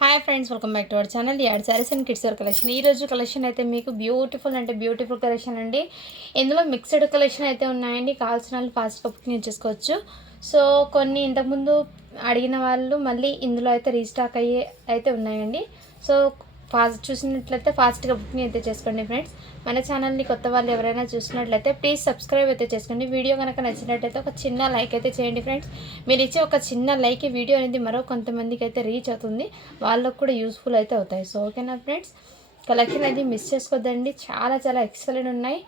Hi friends, welcome back to our channel add sarees and kids wear collection. ఈరోజు collection అయితే మీకు beautiful collection అండి. ఇందులో మిక్స్డ్ కలెక్షన్ అయితే ఉన్నాయండి. కావాల్సిన వాళ్ళు ఫాస్ట్గా బుకింగ్ చేసుకోవచ్చు. సో కొన్ని ఇంతకుముందు అడిగిన వాళ్ళు మళ్ళీ ఇందులో అయితే రీస్టాక్ అయ్యే అయితే ఉన్నాయండి. సో చూసినట్లయితే ఫాస్ట్గా బుకింగ్ అయితే చేసుకోండి ఫ్రెండ్స్. మన ఛానల్ని కొత్త వాళ్ళు ఎవరైనా చూసినట్లయితే ప్లీజ్ సబ్స్క్రైబ్ అయితే చేసుకోండి. వీడియో కనుక నచ్చినట్లయితే ఒక చిన్న లైక్ అయితే చేయండి ఫ్రెండ్స్. మీరు ఇచ్చే ఒక చిన్న లైక్ వీడియో అనేది మరో కొంతమందికి అయితే రీచ్ అవుతుంది, వాళ్ళకు కూడా యూస్ఫుల్ అయితే అవుతాయి. సో ఓకేనా ఫ్రెండ్స్, కలెక్షన్ అది మిస్ చేసుకోవద్దండి. చాలా ఎక్సలెంట్ ఉన్నాయి.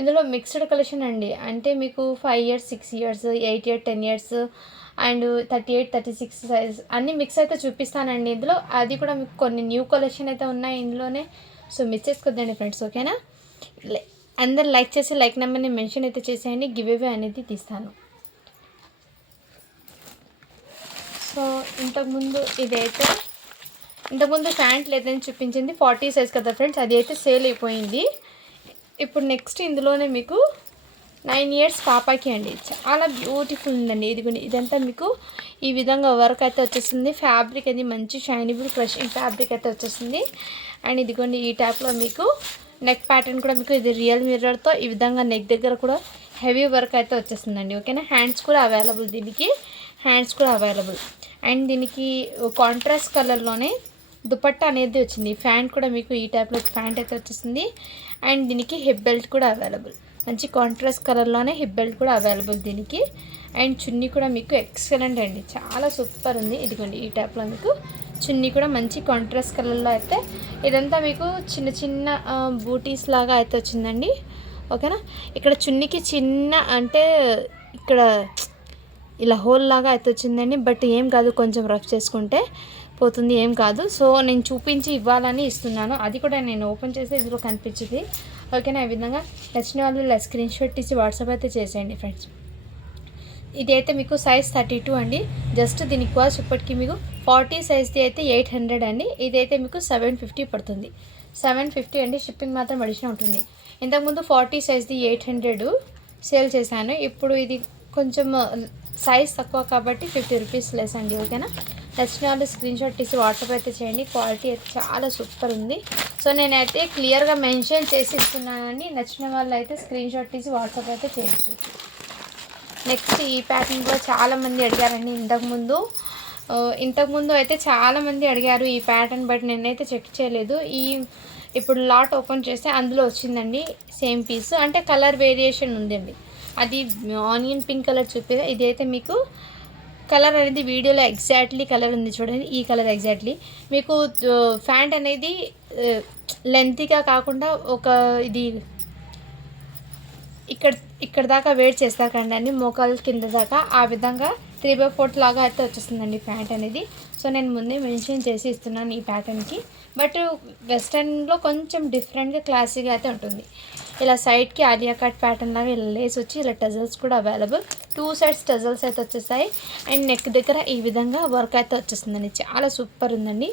ఇందులో మిక్స్డ్ కలెక్షన్ అండి. అంటే మీకు 5 years 6 years 8 years 10 years and 38 36 size అన్నీ మిక్స్ అయితే చూపిస్తానండి ఇందులో. అది కూడా మీకు కొన్ని న్యూ కలెక్షన్ అయితే ఉన్నాయి ఇందులోనే. సో మిస్ చేసుకోద్దండి ఫ్రెండ్స్, ఓకేనా. అందరు లైక్ చేసి లైక్ నెంబర్ని మెన్షన్ అయితే చేసేయండి. గివ్ అవే అనేది తీస్తాను. సో ఇంతకుముందు ప్యాంట్ లేదని చూపించింది 40 సైజ్ కదా ఫ్రెండ్స్, అది అయితే సేల్ అయిపోయింది. ఇప్పుడు నెక్స్ట్ ఇందులోనే మీకు 9 years పాపకి అండి. చాలా బ్యూటిఫుల్ ఉందండి. ఇదంతా మీకు ఈ విధంగా వర్క్ అయితే వచ్చేస్తుంది. ఫ్యాబ్రిక్ అది మంచి షైనబుల్ క్రషింగ్ ఫ్యాబ్రిక్ అయితే వచ్చేస్తుంది. అండ్ ఇదిగోండి ఈ టైప్లో మీకు నెక్ ప్యాటర్న్ కూడా మీకు ఇది రియల్ మిర్రర్తో ఈ విధంగా నెక్ దగ్గర కూడా హెవీ వర్క్ అయితే వచ్చేస్తుందండి, ఓకేనా. హ్యాండ్స్ కూడా అవైలబుల్, అండ్ దీనికి కాంట్రాస్ట్ కలర్లోనే దుపట్టా అనేది వచ్చింది. ఫ్యాంట్ కూడా మీకు ఈ టైప్లో ఫ్యాంట్ అయితే వచ్చేసింది. అండ్ దీనికి హిప్ బెల్ట్ కూడా అవైలబుల్, మంచి కాంట్రాస్ట్ కలర్లోనే హిప్ బెల్ట్ కూడా అవైలబుల్ దీనికి. అండ్ చున్నీ కూడా మీకు ఎక్సలెంట్ అండి, చాలా సూపర్ ఉంది. ఇదిగోండి ఈ టైప్లో మీకు చున్నీ కూడా మంచి కాంట్రాస్ట్ కలర్లో అయితే ఇదంతా మీకు చిన్న బూటీస్ లాగా అయితే వచ్చిందండి, ఓకేనా. ఇక్కడ చున్నీకి చిన్న అంటే ఇక్కడ ఇలా హోల్ లాగా అయితే వచ్చిందండి. బట్ ఏం కాదు, కొంచెం రఫ్ చేసుకుంటే పోతుంది, ఏం కాదు. సో నేను చూపించి ఇవ్వాలని ఇస్తున్నాను. అది కూడా నేను ఓపెన్ చేస్తే ఇందులో కనిపించింది, ఓకేనా. ఈ విధంగా నచ్చిన వాళ్ళు ఇలా స్క్రీన్ షాట్ తీసి వాట్సాప్ అయితే చేసేయండి ఫ్రెండ్స్. ఇది అయితే మీకు సైజ్ 32 అండి. జస్ట్ దీని కాస్ట్ ఇప్పటికీ మీకు 40 సైజ్ది అయితే 800 అండి. ఇదైతే మీకు 750 పడుతుంది, 750 అండి. షిప్పింగ్ మాత్రం అడిషనల్ ఉంటుంది. ఇంతకుముందు 40 సైజ్ది 800 సేల్ చేశాను. ఇప్పుడు ఇది కొంచెం సైజ్ తక్కువ కాబట్టి 50 రూపీస్ లెస్ అండి, ఓకేనా. నచ్చిన వాళ్ళు స్క్రీన్ షాట్ తీసి వాట్సాప్ అయితే చేయండి. క్వాలిటీ అయితే చాలా సూపర్ ఉంది. సో నేనైతే క్లియర్గా మెన్షన్ చేసి ఇస్తున్నానండి. నచ్చిన వాళ్ళు అయితే స్క్రీన్ షాట్ తీసి వాట్సాప్ అయితే చేయొచ్చు. నెక్స్ట్ ఈ ప్యాటర్న్ కూడా చాలామంది అడిగారండి. ఇంతకుముందు అయితే చాలామంది అడిగారు ఈ ప్యాటర్న్, బట్ నేనైతే చెక్ చేయలేదు. ఇప్పుడు లాట్ ఓపెన్ చేస్తే అందులో వచ్చిందండి సేమ్ పీస్. అంటే కలర్ వేరియేషన్ ఉందండి, అది ఆనియన్ పింక్ కలర్ చూపేది. ఇదైతే మీకు కలర్ అనేది వీడియోలో ఎగ్జాక్ట్లీ కలర్ ఉంది చూడండి, ఈ కలర్ ఎగ్జాక్ట్లీ. మీకు ప్యాంట్ అనేది లెంతీగా కాకుండా ఒక ఇది ఇక్కడ దాకా వెయిట్ చేస్తారు కండి, మోకాలు కింద దాకా, ఆ విధంగా 3/4 లాగా అయితే వచ్చేస్తుందండి ప్యాంట్ అనేది. సో నేను ముందే మెన్షన్ చేసి ఇస్తున్నాను ఈ ప్యాటర్న్కి. బట్ వెస్ట్రన్లో కొంచెం డిఫరెంట్గా క్లాసీగా అయితే ఉంటుంది. ఇలా సైడ్కి ఆలియా కట్ ప్యాటర్న్ లాగా ఇలా లేస్ వచ్చి ఇలా టజల్స్ కూడా అవైలబుల్. 2 sides టజల్స్ అయితే వచ్చేస్తాయి. అండ్ నెక్ దగ్గర ఈ విధంగా వర్క్ అయితే వచ్చేస్తుందండి, చాలా సూపర్ ఉందండి,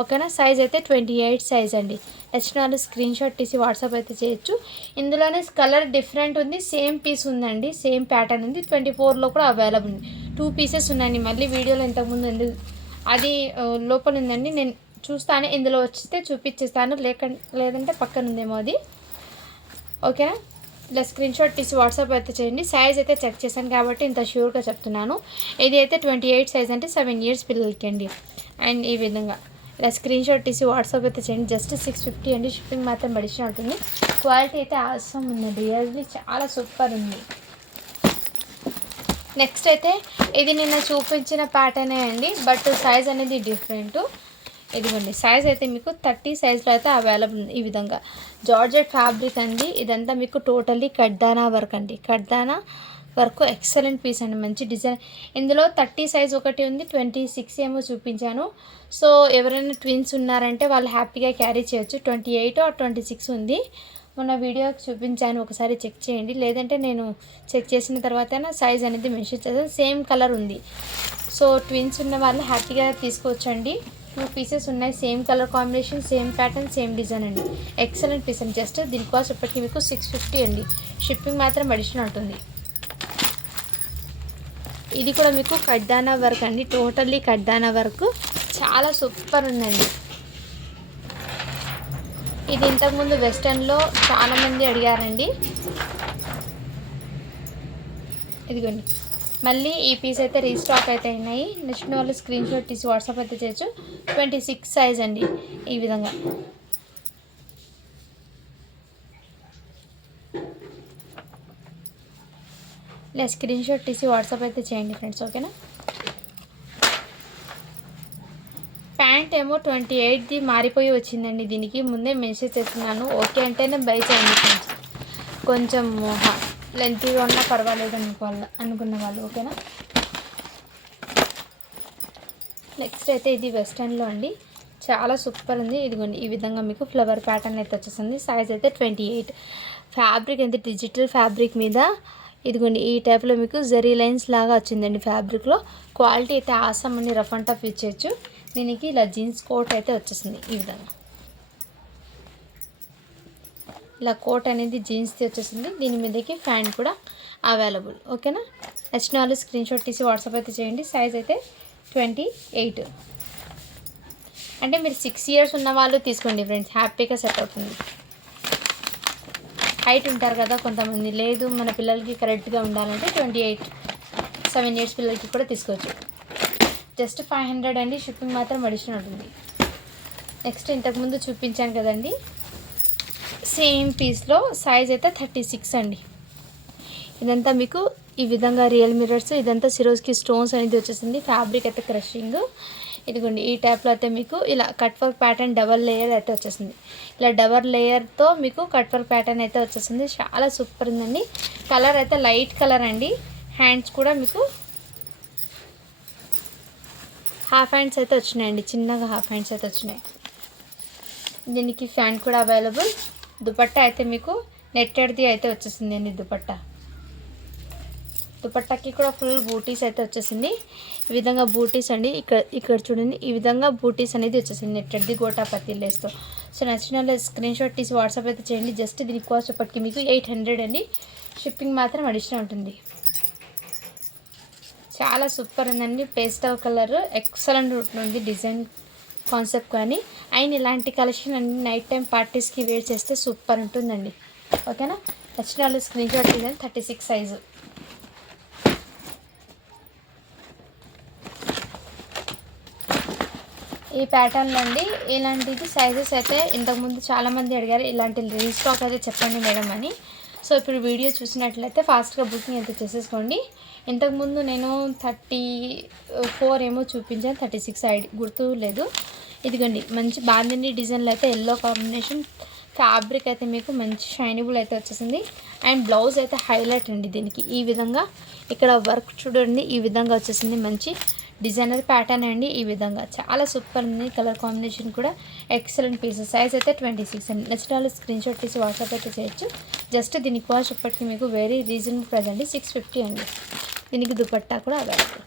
ఓకేనా. సైజ్ అయితే 28 సైజ్ అండి. నచ్చిన వాళ్ళు స్క్రీన్ షాట్ తీసి వాట్సాప్ అయితే చేయొచ్చు. ఇందులోనే కలర్ డిఫరెంట్ ఉంది, సేమ్ పీస్ ఉందండి, సేమ్ ప్యాటర్న్ ఉంది. 24లో కూడా అవైలబుల్ ఉంది. 2 pieces ఉన్నాయండి. మళ్ళీ వీడియోలో ఇంతకుముందు అది లోపల ఉందండి, నేను చూస్తాను. ఇందులో వచ్చితే చూపించేస్తాను, లేదంటే పక్కన ఉందేమో అది, ఓకేనా. ఇలా స్క్రీన్ షాట్ తీసి వాట్సాప్ అయితే చేయండి. సైజ్ అయితే చెక్ చేశాను కాబట్టి ఇంత షూర్గా చెప్తున్నాను. ఇది అయితే 28 సైజ్ అంటే 7 years పిల్లలకి అండి. అండ్ ఈ విధంగా ఇలా స్క్రీన్ షాట్ తీసి వాట్సాప్ అయితే చేయండి. జస్ట్ 650 అండి. షిప్పింగ్ మాత్రం అడిషనల్ ఉంటుంది. క్వాలిటీ అయితే అవసరం ఉందండి, రియల్లీ చాలా సూపర్ ఉంది. నెక్స్ట్ అయితే ఇది నిన్న చూపించిన ప్యాటర్నే అండి, బట్ సైజ్ అనేది డిఫరెంట్. ఇదిగోండి సైజ్ అయితే మీకు 30 సైజ్లో అయితే అవైలబుల్ ఉంది. ఈ విధంగా జార్జెట్ ఫ్యాబ్రిక్ అండి. ఇదంతా మీకు టోటల్లీ కడ్దానా వర్క్ అండి, కడ్దానా వర్క్ ఎక్సలెంట్ పీస్ అండి, మంచి డిజైన్. ఇందులో 30 సైజ్ ఒకటి ఉంది, 26 ఏమో చూపించాను. సో ఎవరైనా ట్విన్స్ ఉన్నారంటే వాళ్ళు హ్యాపీగా క్యారీ చేయొచ్చు. 28 or 26 ఉంది, మొన్న వీడియోకి చూపించాను, ఒకసారి చెక్ చేయండి. లేదంటే నేను చెక్ చేసిన తర్వాత సైజ్ అనేది మెన్షన్ చేస్తాను. సేమ్ కలర్ ఉంది, సో ట్విన్స్ ఉన్న వాళ్ళు హ్యాపీగా తీసుకోవచ్చండి. 2 pieces ఉన్నాయి, same colour combination, same pattern, same design అండి, ఎక్సలెంట్ పీస్ అండి. జస్ట్ దీని కాస్ట్ ఇప్పటికీ మీకు 650 అండి. షిప్పింగ్ మాత్రం అడిషనల్ ఉంటుంది. ఇది కూడా మీకు కడ్దానా వర్క్ అండి, టోటల్లీ కడ్దానా వర్క్. చాలా సూపర్ ఉందండి. ఇది ఇంతకుముందు వెస్టర్న్లో చాలామంది అడిగారండి. ఇదిగోండి, మళ్ళీ ఈ పీస్ అయితే రీస్టాక్ అయితే అయినాయి. నచ్చిన వాళ్ళు స్క్రీన్ షాట్ తీసి వాట్సాప్ అయితే చేయొచ్చు. 26 సైజ్ అండి. ఈ విధంగా ఇలా స్క్రీన్ షాట్ తీసి వాట్సాప్ అయితే చేయండి ఫ్రెండ్స్, ఓకేనా. ప్యాంట్ ఏమో 28ది మారిపోయి వచ్చిందండి. దీనికి ముందే మెసేజ్ చేస్తున్నాను, ఓకే అంటేనే బై చేయండి ఫ్రెండ్స్. కొంచెం లెంత్గా ఉన్నా పర్వాలేదు అనుకున్న వాళ్ళు, ఓకేనా. నెక్స్ట్ అయితే ఇది వెస్టర్న్లో అండి, చాలా సూపర్ ఉంది. ఇదిగోండి, ఈ విధంగా మీకు ఫ్లవర్ ప్యాటర్న్ అయితే వచ్చేస్తుంది. సైజ్ అయితే 28. ఫ్యాబ్రిక్ అయితే డిజిటల్ ఫ్యాబ్రిక్ మీద ఇదిగోండి ఈ టైప్లో మీకు జరీ లైన్స్ లాగా వచ్చిందండి. ఫ్యాబ్రిక్లో క్వాలిటీ అయితే ఆసమ్ అని రఫ్ అండ్ టఫ్ ఇచ్చేయచ్చు. దీనికి ఇలా జీన్స్ కోట్ అయితే వచ్చేసింది. ఈ విధంగా ఇలా కోట్ అనేది జీన్స్ది వచ్చేసింది. దీని మీదకి ఫ్యాంట్ కూడా అవైలబుల్, ఓకేనా. నచ్చిన వాళ్ళు స్క్రీన్ షాట్ తీసి వాట్సాప్ అయితే చేయండి. సైజ్ అయితే 28. అంటే మీరు 6 years ఉన్న వాళ్ళు తీసుకోండి ఫ్రెండ్స్, హ్యాపీగా సెట్ అవుతుంది. హైట్ ఉంటారు కదా కొంతమంది, లేదు మన పిల్లలకి కరెక్ట్గా ఉండాలంటే 28, 7 years పిల్లలకి కూడా తీసుకోవచ్చు. జస్ట్ 500 అండి. షిప్పింగ్ మాత్రం అడిషనల్ ఉంటుంది. నెక్స్ట్ ఇంతకుముందు చూపించాను కదండి, సేమ్ పీస్లో సైజ్ అయితే 36 అండి. ఇదంతా మీకు ఈ విధంగా రియల్ మిర్రర్స్, ఇదంతా సిరోస్కి స్టోన్స్ అనేది వచ్చేసింది. ఫ్యాబ్రిక్ అయితే క్రషింగ్. ఇదిగోండి ఈ టైప్లో అయితే మీకు ఇలా cut work pattern double layer అయితే వచ్చేసింది. ఇలా డబల్ లేయర్తో మీకు కట్ వర్క్ ప్యాటర్న్ అయితే వచ్చేసింది. చాలా సూపర్ ఉందండి. కలర్ అయితే లైట్ కలర్ అండి. హ్యాండ్స్ కూడా మీకు హాఫ్ హ్యాండ్స్ అయితే వచ్చినాయండి, చిన్నగా హాఫ్ హ్యాండ్స్ అయితే వచ్చినాయి. దీనికి ఫ్యాంట్ కూడా అవైలబుల్. దుపట్టా అయితే మీకు నెట్టెడ్ది అయితే వచ్చేసింది అండి. దుపట్టాకి కూడా ఫుల్ బూటీస్ అయితే వచ్చేసింది. ఈ విధంగా బూటీస్ అండి, ఇక్కడ చూడండి, ఈ విధంగా బూటీస్ అనేది వచ్చేసింది నెట్టెడ్ది గోటా పత్తి లేస్తో. సో నచ్చిన స్క్రీన్ షాట్ తీసి వాట్సాప్ అయితే చేయండి. జస్ట్ దీని కాస్ట్ ఇప్పటికి మీకు 800 అండి. షిప్పింగ్ మాత్రం అడిషనల్ ఉంటుంది. చాలా సూపర్ ఉందండి. పేస్టల్ కలర్ ఎక్సలెంట్ ఉంటుంది. డిజైన్ కాన్సెప్ట్ కానీ అండ్ ఇలాంటి కలెక్షన్ అన్ని నైట్ టైం పార్టీస్కి వేర్ చేస్తే సూపర్ ఉంటుందండి, ఓకేనా. నచ్చిన వాళ్ళు స్క్రీన్ షాట్ తీయండి. 36 సైజు. ఈ ప్యాటర్న్లో అండి ఇలాంటిది సైజెస్ అయితే ఇంతకుముందు చాలామంది అడిగారు, ఇలాంటి రీస్టాక్ అయితే చెప్పండి మేడం అని. సో ఇప్పుడు వీడియో చూసినట్లయితే ఫాస్ట్గా బుకింగ్ అయితే చేసేసుకోండి. ఇంతకుముందు నేను 34 ఏమో చూపించాను, 36 ఐడి గుర్తు లేదు. ఇదిగోండి మంచి బాందిని డిజైన్లో అయితే ఎల్లో కాంబినేషన్ ఫ్యాబ్రిక్ అయితే మీకు మంచి షైనబుల్ అయితే వచ్చేసింది. అండ్ బ్లౌజ్ అయితే హైలైట్ అండి. దీనికి ఈ విధంగా ఇక్కడ వర్క్ చూడండి, ఈ విధంగా వచ్చేసింది. మంచి డిజైనర్ ప్యాటర్న్ అండి. ఈ విధంగా చాలా సూపర్ ఉంది. కలర్ కాంబినేషన్ కూడా ఎక్సలెంట్ పీసెస్. సైజ్ అయితే 26 అండి. నచ్చిన వాళ్ళు స్క్రీన్ షాట్ తీసి వాట్సాప్ అయితే చేయొచ్చు. జస్ట్ దీని కాస్ట్ ఇప్పటికీ మీకు వెరీ రీజనబుల్ ప్రైస్ అండి, 650 అండి. దీనికి దుపట్టా కూడా అవైలబుల్.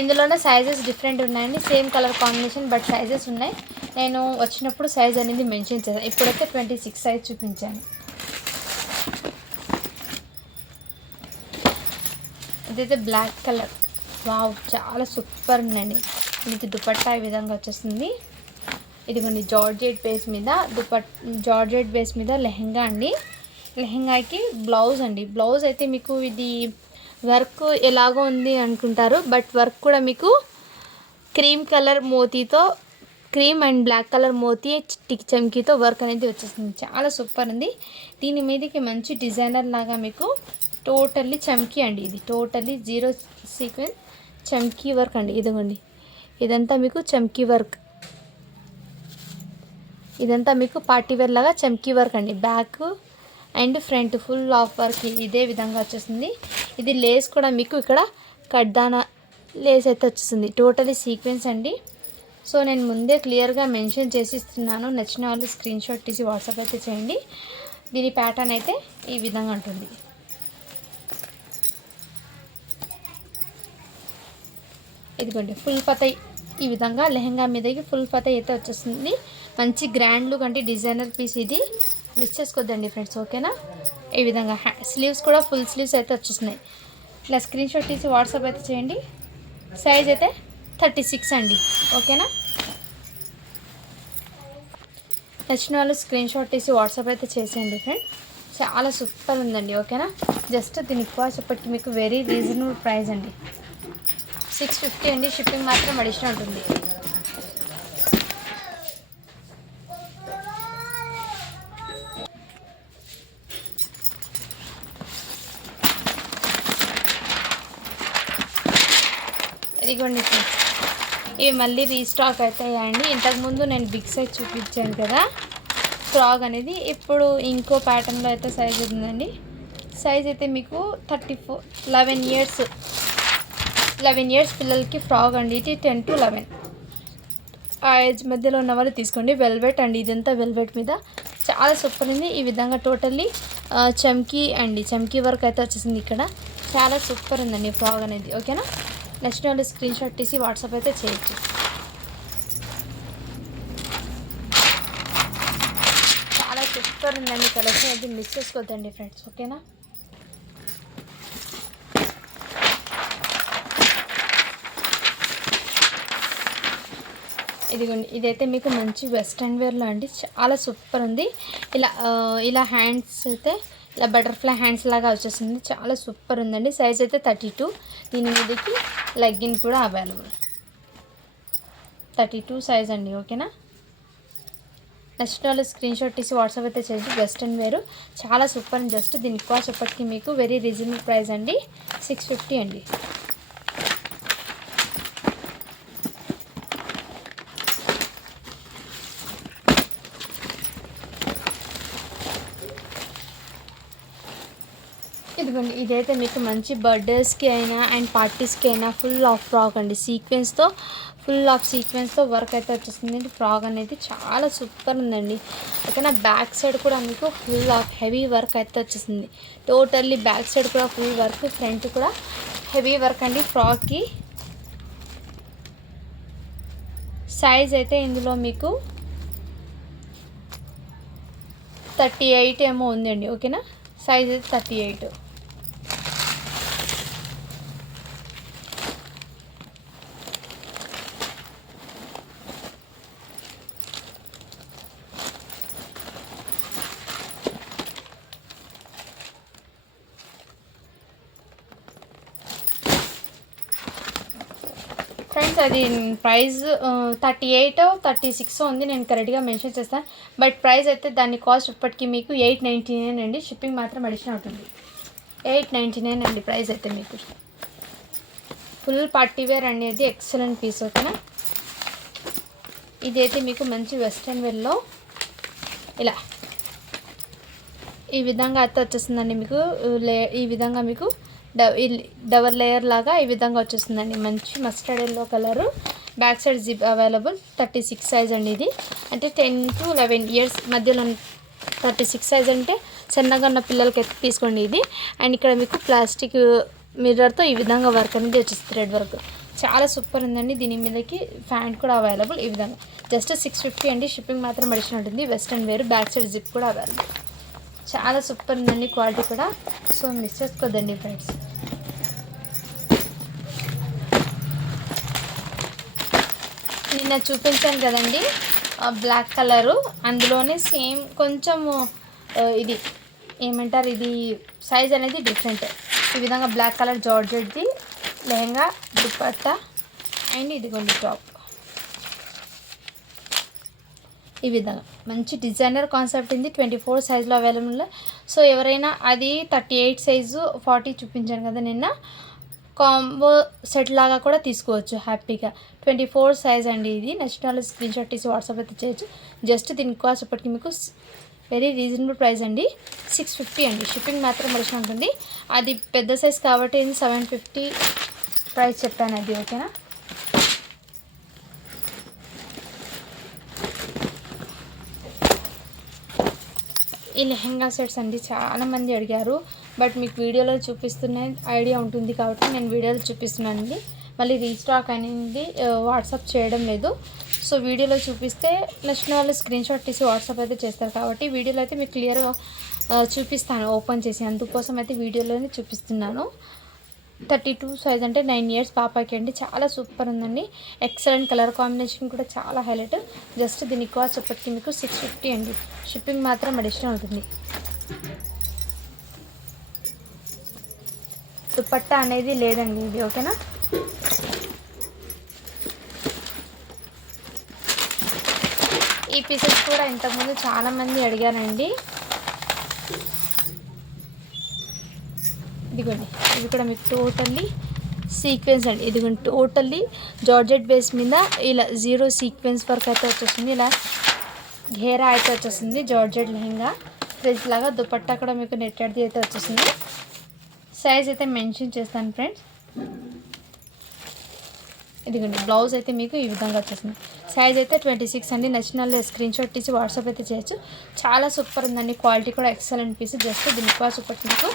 ఇందులోనే సైజెస్ డిఫరెంట్ ఉన్నాయండి. Same colour combination but sizes ఉన్నాయి. నేను వచ్చినప్పుడు సైజ్ అనేది మెన్షన్ చేశాను. ఇప్పుడైతే 26 సైజ్ చూపించాను. ఇదైతే బ్లాక్ కలర్. వావ్, చాలా సూపర్ ఉందండి. దీనికి దుపట్టా ఈ విధంగా వచ్చేస్తుంది. ఇదిగోండి జార్జెట్ బేస్ మీద లెహెంగా అండి. లెహెంగాకి బ్లౌజ్ అండి. బ్లౌజ్ అయితే మీకు ఇది వర్క్ ఎలాగో ఉంది అనుకుంటారు, బట్ వర్క్ కూడా మీకు క్రీమ్ కలర్ మోతీతో, క్రీమ్ అండ్ బ్లాక్ కలర్ మోతీ టిక్ చమ్కీతో వర్క్ అనేది వచ్చేస్తుంది. చాలా సూపర్ ఉంది. దీని మీదకి మంచి డిజైనర్ లాగా మీకు టోటల్లీ చమ్కీ అండి. ఇది టోటల్లీ 0 సీక్వెన్స్ చమ్కీ వర్క్ అండి. ఇదిగోండి, ఇదంతా మీకు చమ్కీ వర్క్. ఇదంతా మీకు పార్టీ వేర్ లాగా చమ్కీ వర్క్ అండి. Back and front full of work ఇదే విధంగా వచ్చేస్తుంది. ఇది లేస్ కూడా మీకు ఇక్కడ కడ్దానా లేస్ అయితే వచ్చేస్తుంది. టోటలీ సీక్వెన్స్ అండి. సో నేను ముందే క్లియర్గా మెన్షన్ చేసి ఇస్తున్నాను. నచ్చిన వాళ్ళు స్క్రీన్ షాట్ తీసి వాట్సాప్ అయితే చేయండి. దీని ప్యాటర్న్ అయితే ఈ విధంగా ఉంటుంది. ఇదిగోండి ఫుల్ పతై ఈ విధంగా లెహంగా మీదకి ఫుల్ పతై అయితే వచ్చేస్తుంది. మంచి గ్రాండ్ లుక్ అంటే డిజైనర్ పీస్. ఇది మిస్ చేసుకోవద్దండి ఫ్రెండ్స్, ఓకేనా. ఈ విధంగా స్లీవ్స్ కూడా ఫుల్ స్లీవ్స్ అయితే వచ్చేస్తున్నాయి. ఇలా స్క్రీన్ షాట్ తీసి వాట్సాప్ అయితే చేయండి. సైజ్ అయితే 36 అండి, ఓకేనా. నచ్చిన వాళ్ళు స్క్రీన్ షాట్ తీసి వాట్సాప్ అయితే చేసేయండి ఫ్రెండ్. చాలా సూపర్ ఉందండి. ఓకేనా, జస్ట్ దీని కాస్ట్ ఇప్పటికి మీకు వెరీ రీజనబుల్ ప్రైస్ అండి. 650 అండి. షిప్పింగ్ మాత్రం అడిషనల్ ఉంటుంది. ఇదిగోండి ఫ్రెండ్స్, ఇవి మళ్ళీ రీస్టాక్ అవుతాయండి. ఇంతకుముందు నేను బిగ్ సైజ్ చూపించాను కదా ఫ్రాక్ అనేది, ఇప్పుడు ఇంకో ప్యాటర్న్లో అయితే సైజ్ ఉందండి. సైజ్ అయితే మీకు 11 ఇయర్స్ పిల్లలకి ఫ్రాక్ అండి. ఇది 10 to 11 ఆ ఏజ్ మధ్యలో ఉన్న వాళ్ళు తీసుకోండి. వెల్వెట్ అండి, ఇదంతా వెల్వెట్ మీద చాలా సూపర్ ఉంది. ఈ విధంగా టోటల్లీ చమ్కీ వర్క్ అయితే వచ్చేసింది ఇక్కడ. చాలా సూపర్ ఉందండి ఫ్రాక్ అనేది. ఓకేనా, నెక్స్ట్ వాళ్ళు స్క్రీన్ షాట్ తీసి వాట్సాప్ అయితే చేయొచ్చు. చాలా సూపర్ ఉందండి కలెక్షన్ అయితే, మిస్ చేసుకోవద్దండి ఫ్రెండ్స్. ఓకేనా, ఇదిగోండి, ఇదైతే మీకు మంచి వెస్ట్రన్ వేర్లో అండి. చాలా సూపర్ ఉంది. ఇలా హ్యాండ్స్ అయితే ఇలా బటర్ఫ్లై హ్యాండ్స్ లాగా వచ్చేసింది. చాలా సూపర్ ఉందండి. సైజ్ అయితే 32. దీని మీదకి లెగ్గిన్ కూడా అవైలబుల్. 32 సైజ్ అండి. ఓకేనా, నెక్స్ట్ వాళ్ళు స్క్రీన్ షాట్ తీసి వాట్సాప్ అయితే చేసి. వెస్ట్రన్ వేరు చాలా సూపర్. జస్ట్ దీని కాస్ట్ ఎప్పటికీ మీకు వెరీ రీజనబుల్ ప్రైస్ అండి. 650 అండి. ఇదిగోండి, ఇదైతే మీకు మంచి బర్త్డేస్కి అయినా అండ్ పార్టీస్కి అయినా ఫుల్ ఆఫ్ ఫ్రాక్ అండి. ఫుల్ ఆఫ్ సీక్వెన్స్తో వర్క్ అయితే వచ్చేసింది. ఫ్రాక్ అనేది చాలా సూపర్ ఉందండి. ఓకేనా, బ్యాక్ సైడ్ కూడా మీకు ఫుల్ ఆఫ్ హెవీ వర్క్ అయితే వచ్చేసింది. టోటల్లీ బ్యాక్ సైడ్ కూడా ఫుల్ వర్క్, ఫ్రంట్ కూడా హెవీ వర్క్ అండి ఫ్రాక్కి. సైజ్ అయితే ఇందులో మీకు 38 ఏమో ఉందండి. ఓకేనా, సైజ్ అయితే 38. ఫ్రెండ్స్, అది ప్రైస్ 38 36 ఉంది. నేను కరెక్ట్గా మెన్షన్ చేస్తాను. బట్ ప్రైస్ అయితే దాని కాస్ట్ ఇప్పటికీ మీకు 899 అండి. షిప్పింగ్ మాత్రం అడిషనల్ ఉంటుంది. 899 అండి ప్రైస్ అయితే మీకు. ఫుల్ పార్టీ వేర్ అనేది ఎక్సలెంట్ పీస్. ఓకేనా, ఇదైతే మీకు మంచి వెస్ట్రన్ వేర్లో ఇలా ఈ విధంగా అయితే వచ్చేస్తుందండి మీకు. ఈ విధంగా మీకు డబల్ లేయర్ లాగా ఈ విధంగా వచ్చేస్తుందండి. మంచి mustard yellow colour. Back side zip available. 36 size అండి. ఇది అంటే 10 to 11 ఇయర్స్ మధ్యలో 36 సైజ్ అంటే సన్నగా ఉన్న పిల్లలకి అయితే తీసుకోండి ఇది. అండ్ ఇక్కడ మీకు ప్లాస్టిక్ మిర్రర్తో ఈ విధంగా వర్క్ అనేది వచ్చేస్తుంది. థ్రెడ్ వర్క్ చాలా సూపర్ ఉందండి. దీని మీదకి ప్యాంట్ కూడా అవైలబుల్. ఈ విధంగా జస్ట్ 650 అండి. షిప్పింగ్ మాత్రం అడిషనల్ ఉంటుంది. Western wear, back side zip కూడా అవైలబుల్. చాలా సూపర్ ఉందండి క్వాలిటీ కూడా. సో మిస్ చేసుకోవద్దండి ఫ్రెండ్స్. నిన్న చూపించాను కదండి బ్లాక్ కలరు, అందులోనే సేమ్ కొంచెం ఇది ఏమంటారు, ఇది సైజ్ అనేది డిఫరెంట్. ఈ విధంగా బ్లాక్ కలర్ జార్జెట్ది లెహంగా, దుపట్టా అండ్ ఇదిగోండి టాప్. ఈ విధంగా మంచి డిజైనర్ కాన్సెప్ట్ ఉంది. 24 సైజులో అవైలబుల్. సో ఎవరైనా అది 38 సైజు 40 చూపించాను కదా నిన్న, కాంబో సెట్ లాగా కూడా తీసుకోవచ్చు హ్యాపీగా. 24 సైజ్ అండి ఇది. నెక్స్ట్ వాళ్ళు స్క్రీన్ షాట్ తీసి వాట్సాప్ అయితే చేయొచ్చు. జస్ట్ దీని కాస్ట్ ఇప్పటికి మీకు వెరీ రీజనబుల్ ప్రైస్ అండి. 650 అండి. షిప్పింగ్ మాత్రం మనిషి ఉంటుంది. అది పెద్ద సైజ్ కాబట్టి 750 ప్రైస్ చెప్పాను అది. ఓకేనా, ఈ లెహంగా సెట్స్ అండి చాలామంది అడిగారు. బట్ మీకు వీడియోలో చూపిస్తున్న ఐడియా ఉంటుంది కాబట్టి నేను వీడియోలో చూపిస్తున్నానండి. మళ్ళీ రీస్టాక్ అనేది వాట్సాప్ చేయడం లేదు. సో వీడియోలో చూపిస్తే నచ్చిన వాళ్ళు స్క్రీన్ షాట్ తీసి వాట్సాప్ అయితే చేస్తారు కాబట్టి వీడియోలో అయితే మీకు క్లియర్గా చూపిస్తాను ఓపెన్ చేసి. అందుకోసం అయితే వీడియోలోనే చూపిస్తున్నాను. 32 సైజ్ అంటే 9 ఇయర్స్ పాపకి అండి. చాలా సూపర్ ఉందండి. ఎక్సలెంట్ కలర్ కాంబినేషన్ కూడా చాలా హైలైట్. జస్ట్ దీని కాస్ట్ ఇప్పటికి మీకు 650 అండి. షిప్పింగ్ మాత్రం అడిషనల్ ఉంటుంది. దుపట్టా అనేది లేదండి ఇది, ఓకేనా. ఈ పీసెస్ కూడా ఇంతకుముందు చాలామంది అడిగారండి. ఇదిగోండి, ఇది కూడా మీకు టోటల్లీ సీక్వెన్స్ అండి. ఇదిగోండి, టోటల్లీ జార్జెట్ బేస్ మీద ఇలా 0 సీక్వెన్స్ వర్క్ అయితే వచ్చేసింది. ఇలా ఘేరా అయితే వచ్చేసింది. జార్జెట్ లెహంగా ఫ్రిజ్ లాగా. దుపట్టా కూడా మీకు నెట్టెడ్ది అయితే వచ్చేసింది. సైజ్ అయితే మెన్షన్ చేస్తాను ఫ్రెండ్స్. ఇదిగోండి, బ్లౌజ్ అయితే మీకు ఈ విధంగా వచ్చేసింది. సైజ్ అయితే 26 అండి. నచ్చిన స్క్రీన్ షాట్ తీసి వాట్సాప్ అయితే చేయొచ్చు. చాలా సూపర్ ఉందండి. క్వాలిటీ కూడా ఎక్సలెంట్ పీస్. జస్ట్ దీని కాస్ట్ ఇప్పటికి మీకు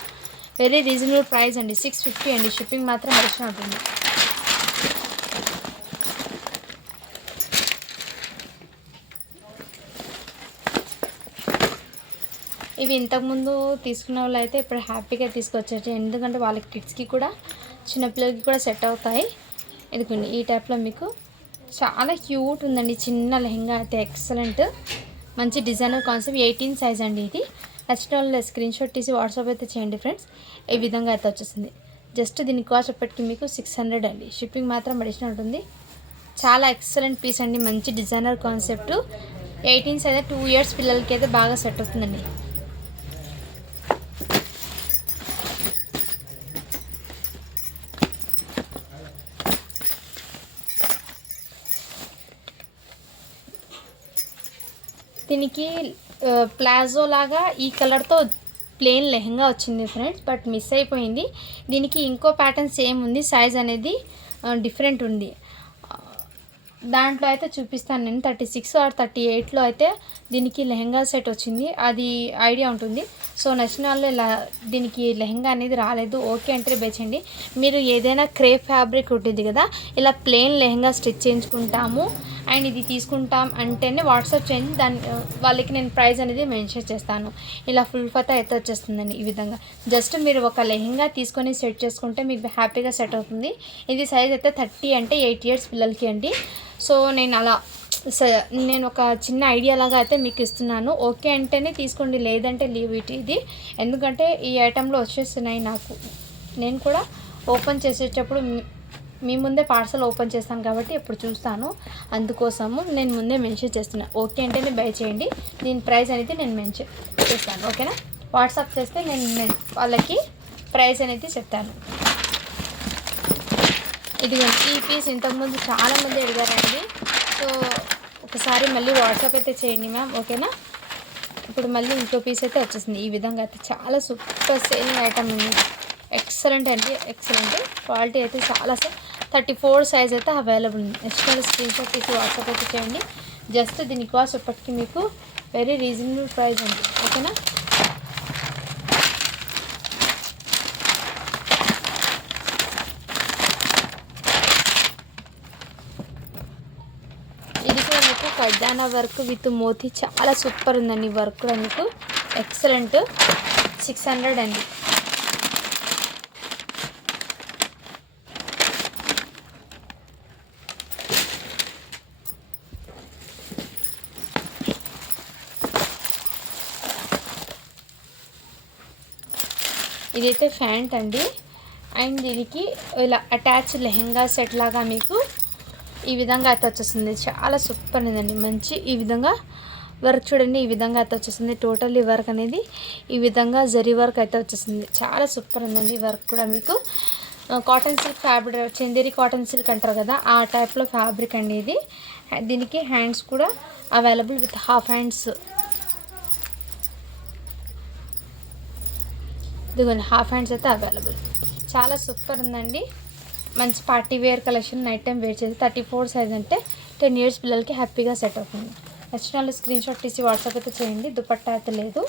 వెరీ రీజనబుల్ ప్రైస్ అండి. 650 అండి. షిప్పింగ్ మాత్రం అడిషనల్ ఉంటుంది. ఇవి ఇంతకుముందు తీసుకున్న వాళ్ళు అయితే ఇప్పుడు హ్యాపీగా తీసుకొచ్చారు. ఎందుకంటే వాళ్ళకి కిడ్స్కి కూడా చిన్నపిల్లలకి కూడా సెట్ అవుతాయి. ఇదిగోండి, ఈ టైప్లో మీకు చాలా క్యూట్ ఉందండి. చిన్న లెహంగా అయితే ఎక్సలెంట్. మంచి డిజైనర్ కాన్సెప్ట్. 18 సైజ్ అండి ఇది. నచ్చిన వాళ్ళు స్క్రీన్ షాట్ తీసి వాట్సాప్ అయితే చేయండి ఫ్రెండ్స్. ఈ విధంగా అయితే వచ్చేసింది. జస్ట్ దీని కాస్ట్ ఇప్పటికి మీకు 600 అండి. షిప్పింగ్ మాత్రం అడిషనల్ ఉంటుంది. చాలా ఎక్సలెంట్ పీస్ అండి. మంచి డిజైనర్ కాన్సెప్ట్. 18 సైజ్ 2 ఇయర్స్ పిల్లలకి అయితే బాగా సెట్ అవుతుందండి. దీనికి ప్లాజో లాగా ఈ కలర్తో ప్లెయిన్ లెహంగా వచ్చింది ఫ్రెండ్స్, బట్ మిస్ అయిపోయింది. దీనికి ఇంకో ప్యాటర్న్ సేమ్ ఉంది. సైజ్ అనేది డిఫరెంట్ ఉంది. దాంట్లో అయితే చూపిస్తాను నేను. 36 ఆర్ 38లో అయితే దీనికి లెహంగా సెట్ వచ్చింది. అది ఐడియా ఉంటుంది. సో నచ్చిన వాళ్ళు ఇలా దీనికి లెహంగా అనేది రాలేదు ఓకే అంటే బేచండి. మీరు ఏదైనా క్రేప్ ఫ్యాబ్రిక్ ఉంటుంది కదా, ఇలా ప్లెయిన్ లెహంగా స్టిచ్ చేయించుకుంటాము అండ్ ఇది తీసుకుంటాం అంటేనే వాట్సాప్ చేయండి. వాళ్ళకి నేను ప్రైస్ అనేది మెన్షన్ చేస్తాను. ఇలా ఫుల్ ఫతా అయితే వచ్చేస్తుందండి ఈ విధంగా. జస్ట్ మీరు ఒక లెహంగా తీసుకొని సెట్ చేసుకుంటే మీకు హ్యాపీగా సెట్ అవుతుంది. ఇది సైజ్ అయితే 30 అంటే 8 ఇయర్స్ పిల్లలకి అండి. సో నేను ఒక చిన్న ఐడియా లాగా అయితే మీకు ఇస్తున్నాను. ఓకే అంటేనే తీసుకోండి, లేదంటే లీవ్ ఇట్. ఇది ఎందుకంటే ఈ ఐటెంలో వచ్చేస్తున్నాయి నాకు. నేను కూడా ఓపెన్ చేసేటప్పుడు మీ ముందే పార్సల్ ఓపెన్ చేస్తాను కాబట్టి ఇప్పుడు చూస్తాను. అందుకోసము నేను ముందే మెన్షన్ చేస్తున్నాను. ఓకే అంటేనే బై చేయండి. దీని ప్రైస్ అనేది నేను మెన్షన్ చేస్తాను, ఓకేనా. వాట్సాప్ చేస్తే నేను వాళ్ళకి ప్రైస్ అనేది చెప్తాను. ఇదిగోండి, ఈ పీస్ ఇంతకుముందు చాలామంది అడిగారండి. సో ఒకసారి మళ్ళీ వాట్సాప్ అయితే చేయండి మ్యామ్, ఓకేనా. ఇప్పుడు మళ్ళీ ఇంకో పీస్ అయితే వచ్చేసింది. ఈ విధంగా అయితే చాలా సూపర్ సేలింగ్ ఐటమ్ ఉంది. ఎక్సలెంట్ అండి, ఎక్సలెంట్ క్వాలిటీ అయితే చాలా 34 సైజ్ అయితే అవైలబుల్ ఉంది. నెక్స్ట్ స్క్రీన్ షాట్ తీసి వాట్సాప్ అయితే చేయండి. జస్ట్ దీని కాస్ట్ ఇప్పటికి మీకు వెరీ రీజనబుల్ ప్రైస్ ఉంది, ఓకేనా. ఇది కూడా మీకు ఖజానా వర్క్ విత్ మోతీ చాలా సూపర్ ఉందండి. వర్క్ కూడా మీకు ఎక్సలెంట్. 600 అండి. ఇదైతే ప్యాంట్ అండి. అండ్ దీనికి ఇలా అటాచ్ లెహంగా సెట్ లాగా మీకు ఈ విధంగా అయితే వచ్చేస్తుంది. చాలా సూపర్ ఉందండి. మంచి ఈ విధంగా వర్క్ చూడండి. ఈ విధంగా అయితే వచ్చేసింది. టోటల్లీ వర్క్ అనేది ఈ విధంగా జరీ వర్క్ అయితే వచ్చేసింది. చాలా సూపర్ ఉందండి. వర్క్ కూడా మీకు cotton silk fabric, Chanderi cotton silk అంటారు కదా, ఆ టైప్లో ఫ్యాబ్రిక్ అండి ఇది. దీనికి హ్యాండ్స్ కూడా అవైలబుల్ విత్ హాఫ్ హ్యాండ్స్. ఇదిగోండి, హాఫ్ హ్యాండ్స్ అయితే అవైలబుల్. చాలా సూపర్ ఉందండి. మంచి party wear collection. Night time wear చేసి 34 సైజ్ అంటే 10 ఇయర్స్ పిల్లలకి హ్యాపీగా సెట్ అవుతుంది. నెక్స్ట్ వాళ్ళు స్క్రీన్ షాట్ తీసి వాట్సాప్ అయితే చేయండి. దుపట్టా అయితే లేదు,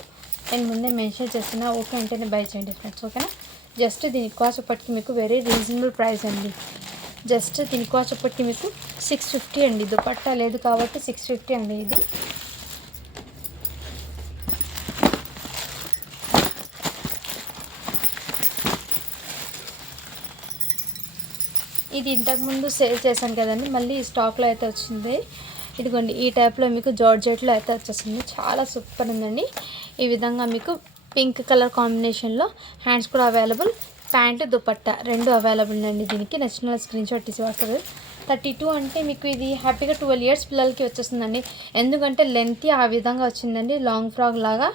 నేను ముందే మెన్షన్ చేస్తున్నా. ఓకే అంటేనే బై చేయండి ఫ్రెండ్స్, ఓకేనా. జస్ట్ దీని కాస్ట్ ఇప్పటికి మీకు వెరీ రీజనబుల్ ప్రైస్ అండి. జస్ట్ దీని కాస్ట్ ఇప్పటికి మీకు 650 అండి. దుపట్టా లేదు కాబట్టి 650 అండి ఇది. ఇది ఇంతకుముందు సేల్ చేశాను కదండి, మళ్ళీ స్టాక్లో అయితే వచ్చింది. ఇదిగోండి ఈ టైప్లో మీకు జార్జెట్లో అయితే వచ్చేసింది. చాలా సూపర్ ఉందండి. ఈ విధంగా మీకు పింక్ కలర్ కాంబినేషన్లో హ్యాండ్స్ కూడా అవైలబుల్, ప్యాంటు దుపట్టా రెండు అవైలబుల్ అండి. దీనికి నచ్చిన స్క్రీన్ షాట్ తీసి వాడుతుంది. 32 అంటే మీకు ఇది హ్యాపీగా 12 ఇయర్స్ పిల్లలకి వచ్చేస్తుందండి. ఎందుకంటే లెంత్ ఆ విధంగా వచ్చిందండి, లాంగ్ ఫ్రాక్ లాగా.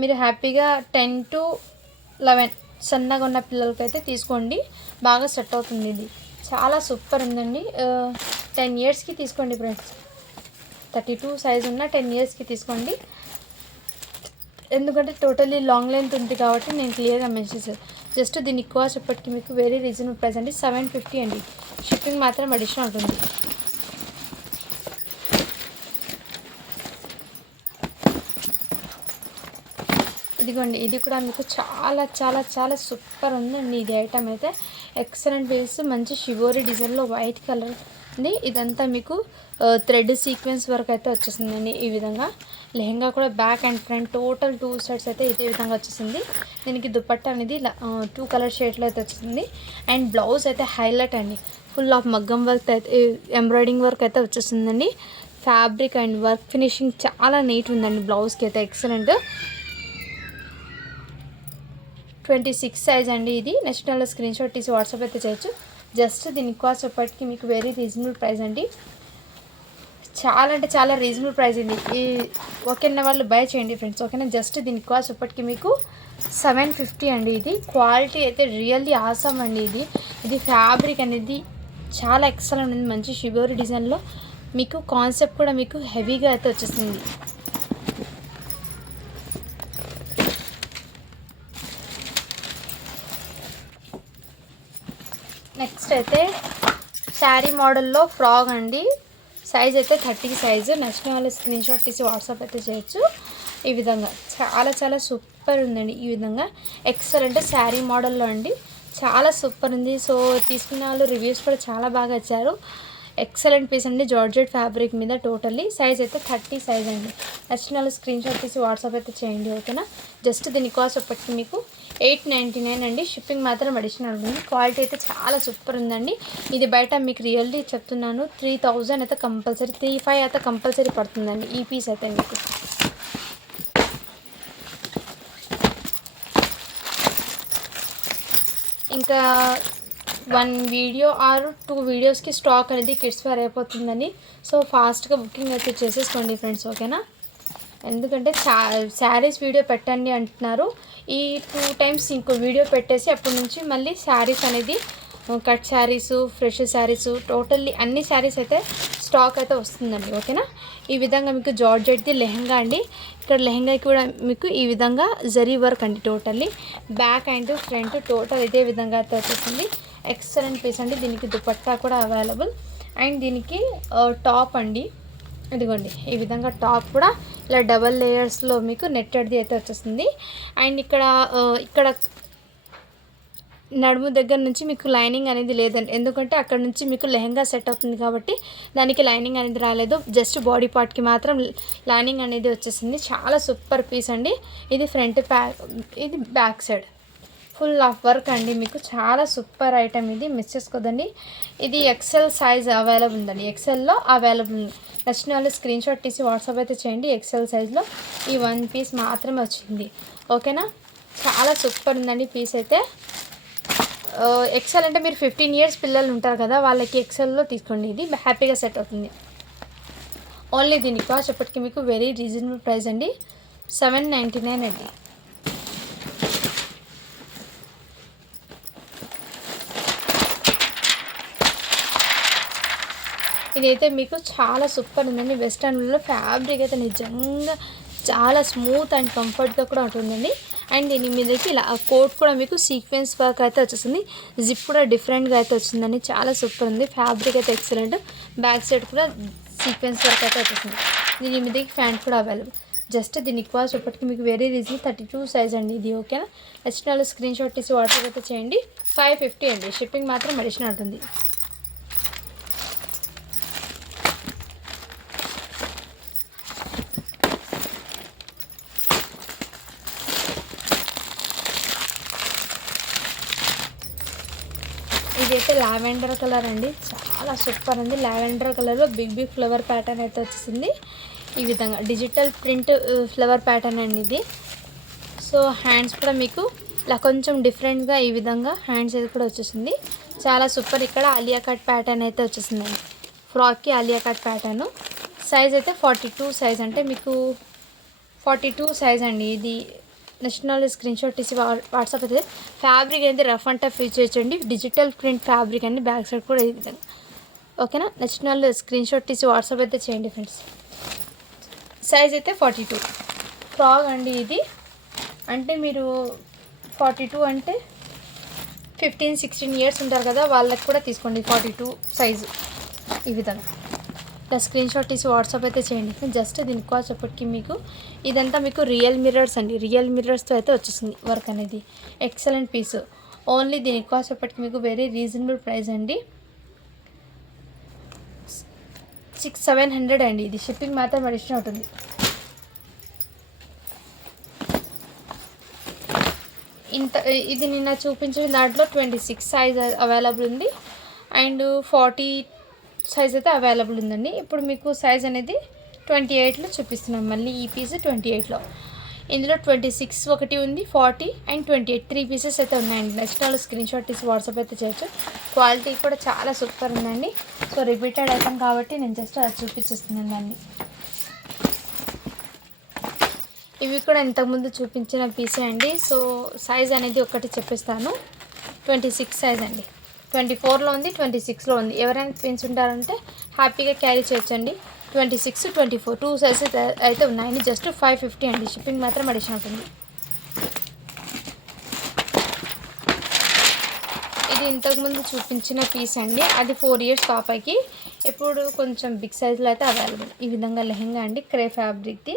మీరు హ్యాపీగా 10 to 11 సన్నగా ఉన్న పిల్లలకైతే తీసుకోండి, బాగా సెట్ అవుతుంది. ఇది చాలా సూపర్ ఉందండి. 10 ఇయర్స్కి తీసుకోండి ఫ్రెండ్స్. 32 సైజ్ ఉన్న 10 ఇయర్స్కి తీసుకోండి. ఎందుకంటే టోటలీ లాంగ్ లెంత్ ఉంది కాబట్టి నేను క్లియర్గా మెన్షన్ చేస్తాను. జస్ట్ దీని కాస్ట్ ఇప్పటికి మీకు వెరీ రీజనబుల్ ప్రైస్ అండి, 750 అండి. షిప్పింగ్ మాత్రం అడిషనల్ ఉంటుంది. ఇదిగోండి ఇది కూడా మీకు చాలా చాలా చాలా సూపర్ ఉందండి. ఇది ఐటమ్ అయితే ఎక్సలెంట్ పీస్, మంచి షివోరీ డిజైన్లో వైట్ కలర్ అండి. ఇదంతా మీకు థ్రెడ్ సీక్వెన్స్ వర్క్ అయితే వచ్చేసిందండి. ఈ విధంగా లెహంగా కూడా back and front total 2 sets అయితే ఇదే విధంగా వచ్చేసింది. దీనికి దుపట్టా అనేది 2 కలర్ షేడ్లో అయితే వచ్చింది. అండ్ బ్లౌజ్ అయితే హైలైట్ అండి, ఫుల్ ఆఫ్ మగ్గం వర్క్ అయితే ఎంబ్రాయిడింగ్ వర్క్ అయితే వచ్చేసిందండి. ఫ్యాబ్రిక్ అండ్ వర్క్ ఫినిషింగ్ చాలా నీట్ ఉందండి. బ్లౌజ్కి అయితే ఎక్సలెంట్. 26 సైజ్ అండి. ఇది నెక్స్ట్ స్క్రీన్ షాట్ తీసి వాట్సాప్ అయితే చేయొచ్చు. జస్ట్ దీని కాస్ట్ ఇప్పటికి మీకు వెరీ రీజనబుల్ ప్రైస్ అండి. చాలా అంటే చాలా రీజనబుల్ ప్రైస్ అండి. ఈ ఓకేనా వాళ్ళు బై చేయండి ఫ్రెండ్స్, ఓకేనా. జస్ట్ దీని కాస్ట్ ఇప్పటికి మీకు 750 అండి. ఇది క్వాలిటీ అయితే రియల్లీ ఆసమ్ అండి. ఇది ఫ్యాబ్రిక్ అనేది చాలా ఎక్సలెంట్ ఉంది, మంచి షిబోరి డిజైన్లో. మీకు కాన్సెప్ట్ కూడా మీకు హెవీగా అయితే వచ్చేసింది. నెక్స్ట్ అయితే శారీ మోడల్లో ఫ్రాక్ అండి. సైజ్ అయితే 30 సైజు. నచ్చిన వాళ్ళు స్క్రీన్ షాట్ తీసి వాట్సాప్ అయితే చేయొచ్చు. ఈ విధంగా చాలా చాలా సూపర్ ఉందండి. ఈ విధంగా ఎక్సలెంట్ శారీ మోడల్లో అండి, చాలా సూపర్ ఉంది. సో తీసుకున్న వాళ్ళు రివ్యూస్ కూడా చాలా బాగా ఇచ్చారు. ఎక్సలెంట్ పీస్ అండి, జార్జెట్ ఫ్యాబ్రిక్ మీద టోటల్లీ. సైజ్ అయితే 30 సైజ్ అండి. నచ్చిన వాళ్ళు స్క్రీన్ షాట్ తీసి వాట్సాప్ అయితే చేయండి, ఓకేనా. జస్ట్ దీని కాస్ట్ ఒకటి మీకు 899 అండి. షిప్పింగ్ మాత్రం అడిషనల్ ఉంటుంది. క్వాలిటీ అయితే చాలా సూపర్ ఉందండి. ఇది బయట మీకు రియల్లీ చెప్తున్నాను 3000 అయితే కంపల్సరీ, 35 అయితే కంపల్సరీ పడుతుందండి ఈ పీస్ అయితే మీకు. ఇంకా 1 వీడియో ఆర్ 2 వీడియోస్కి స్టాక్ అనేది కిడ్స్ వేర్ అయిపోతుందని, సో ఫాస్ట్గా బుకింగ్ అయితే చేసేసుకోండి ఫ్రెండ్స్, ఓకేనా. ఎందుకంటే శారీస్ వీడియో పెట్టండి అంటున్నారు. ఈ 2 టైమ్స్ ఇంకో వీడియో పెట్టేసి అప్పటి నుంచి మళ్ళీ శారీస్ అనేది cut saris, fresh saris, totally అన్ని శారీస్ అయితే స్టాక్ అయితే వస్తుందండి, ఓకేనా. ఈ విధంగా మీకు జార్జెట్ది లెహంగా అండి. ఇక్కడ లెహంగాకి కూడా మీకు ఈ విధంగా జరీ వర్క్ అండి. Totally back and front total ఇదే విధంగా అయితే వచ్చేసింది. ఎక్సలెంట్ పీస్ అండి. దీనికి దుపట్టా కూడా అవైలబుల్. అండ్ దీనికి టాప్ అండి, ఇదిగోండి ఈ విధంగా టాప్ కూడా ఇలా డబల్ లేయర్స్లో మీకు నెట్టెడ్ది అయితే వచ్చేస్తుంది. అండ్ ఇక్కడ నడుము దగ్గర నుంచి మీకు లైనింగ్ అనేది లేదండి, ఎందుకంటే అక్కడ నుంచి మీకు లెహంగా సెట్ అవుతుంది కాబట్టి దానికి లైనింగ్ అనేది రాలేదు. జస్ట్ బాడీ పార్ట్కి మాత్రం లైనింగ్ అనేది వచ్చేసింది. చాలా సూపర్ పీస్ అండి. ఇది ఫ్రంట్ ఇది back side full of work అండి. మీకు చాలా సూపర్ ఐటమ్ ఇది, మిస్ చేసుకోదండి. ఇది ఎక్సెల్ సైజ్ అవైలబుల్ ఉందండి, ఎక్సెల్లో అవైలబుల్. నచ్చిన వాళ్ళు స్క్రీన్ షాట్ తీసి వాట్సాప్ అయితే చేయండి. ఎక్సెల్ సైజ్లో ఈ 1 పీస్ మాత్రమే వచ్చింది, ఓకేనా. చాలా సూపర్ ఉందండి పీస్ అయితే. ఎక్సెల్ అంటే మీరు 15 ఇయర్స్ పిల్లలు ఉంటారు కదా, వాళ్ళకి ఎక్సెల్లో తీసుకోండి. ఇది హ్యాపీగా సెట్ అవుతుంది. ఓన్లీ దీని కాస్ట్ ఎప్పటికీ మీకు వెరీ రీజనబుల్ ప్రైస్ అండి, 799 అండి. ఇదైతే మీకు చాలా సూపర్ ఉందండి. వెస్టర్న్లో ఫ్యాబ్రిక్ అయితే నిజంగా చాలా స్మూత్ అండ్ కంఫర్ట్గా కూడా ఉంటుందండి. అండ్ దీని మీదకి ఇలా కోట్ కూడా మీకు సీక్వెన్స్ వర్క్ అయితే వచ్చేసింది. జిప్ కూడా డిఫరెంట్గా అయితే వచ్చిందండి, చాలా సూపర్ ఉంది. ఫ్యాబ్రిక్ అయితే ఎక్సలెంట్. బ్యాక్ సైడ్ కూడా సీక్వెన్స్ వర్క్ అయితే వచ్చేసింది. దీని మీదకి ప్యాంట్ కూడా అవైలబుల్. జస్ట్ దీని కాస్ట్ ఇప్పటికి మీకు వెరీ రీజనబుల్, 32 సైజ్ అండి ఇది, ఓకేనా. నచ్చిన వాళ్ళు స్క్రీన్ షాట్ తీసి వాట్సాప్ అయితే చేయండి. 550 అండి. షిప్పింగ్ మాత్రం అడిషనల్ ఉంటుంది. ఇది అయితే లావెండర్ కలర్ అండి, చాలా సూపర్ ఉంది. లావెండర్ కలర్లో బిగ్ బిగ్ ఫ్లవర్ ప్యాటర్న్ అయితే వచ్చేసింది. ఈ విధంగా డిజిటల్ ప్రింట్ ఫ్లవర్ ప్యాటర్న్ అండి ఇది. సో హ్యాండ్స్ కూడా మీకు ఇలా కొంచెం డిఫరెంట్గా ఈ విధంగా హ్యాండ్స్ అయితే కూడా వచ్చేసింది. చాలా సూపర్. ఇక్కడ ఆలియా కట్ ప్యాటర్న్ అయితే వచ్చేసిందండి. ఫ్రాక్కి ఆలియా కట్ ప్యాటర్న్. సైజ్ అయితే 42 సైజ్, అంటే మీకు 42 సైజ్ అండి. ఇది నేషనల్ స్క్రీన్ షాట్ తీసి వాట్సాప్ అయితే. ఫ్యాబ్రిక్ అయితే రఫ్ అండ్ టఫ్ యూజ్ చేయొచ్చండి. డిజిటల్ ప్రింట్ ఫ్యాబ్రిక్ అండి. బ్యాక్ సైడ్ కూడా ఈ విధంగా. ఓకేనా, నేషనల్ స్క్రీన్ షాట్ తీసి వాట్సాప్ అయితే చేయండి ఫ్రెండ్స్. సైజ్ అయితే 42 ఫ్రాక్ అండి ఇది. అంటే మీరు 42 అంటే 15-16 ఇయర్స్ ఉంటారు కదా, వాళ్ళకి కూడా తీసుకోండి 42 సైజు. ఈ విధంగా ఇలా స్క్రీన్ షాట్ తీసి వాట్సాప్ అయితే చేయండి. జస్ట్ దీని కాస్ట్ ఎప్పటికీ మీకు ఇదంతా మీకు రియల్ మిర్రర్స్ అండి. రియల్ మిర్రర్స్తో అయితే వచ్చేసింది వర్క్ అనేది. Excellent piece. ఓన్లీ దీని కాస్ట్ ఎప్పటికీ మీకు వెరీ రీజనబుల్ ప్రైస్ అండి. 600-700 అండి. ఇది షిప్పింగ్ మాత్రం అడిషనల్ ఉంటుంది. ఇది నిన్న చూపించిన దాంట్లో 26 సైజ్ అవైలబుల్ ఉంది అండ్ 40 సైజ్ అయితే అవైలబుల్ ఉందండి. ఇప్పుడు మీకు సైజ్ అనేది 28లో చూపిస్తున్నాం. మళ్ళీ ఈ పీస్ 28లో. ఇందులో 26 ఒకటి ఉంది, 40 అండ్ 28 3 పీసెస్ అయితే ఉన్నాయండి. నెక్స్ట్ వాళ్ళు స్క్రీన్ షాట్ తీసి వాట్సాప్ అయితే చేయొచ్చు. క్వాలిటీ కూడా చాలా సూపర్ ఉందండి. సో రిపీటెడ్ ఐటమ్ కాబట్టి నేను జస్ట్ అది చూపించేస్తున్నాను దాన్ని. ఇవి కూడా ఇంతకుముందు చూపించిన పీసే అండి. సో సైజ్ అనేది ఒకటి చెప్పిస్తాను. 26 సైజ్ అండి. 24లో ఉంది, 26లో ఉంది. ఎవరైనా పిన్స్ ఉంటారంటే హ్యాపీగా క్యారీ చేయొచ్చండి. 26, 24 2 సైజెస్ అయితే ఉన్నాయండి. జస్ట్ 550 అండి. షిప్పింగ్ మాత్రం అడిషనల్ ఉంటుంది. ఇది ఇంతకుముందు చూపించిన పీస్ అండి. అది 4 ఇయర్స్ పాపకి. ఇప్పుడు కొంచెం బిగ్ సైజులో అయితే అవైలబుల్. ఈ విధంగా లెహెంగా అండి, క్రే ఫ్యాబ్రిక్ది.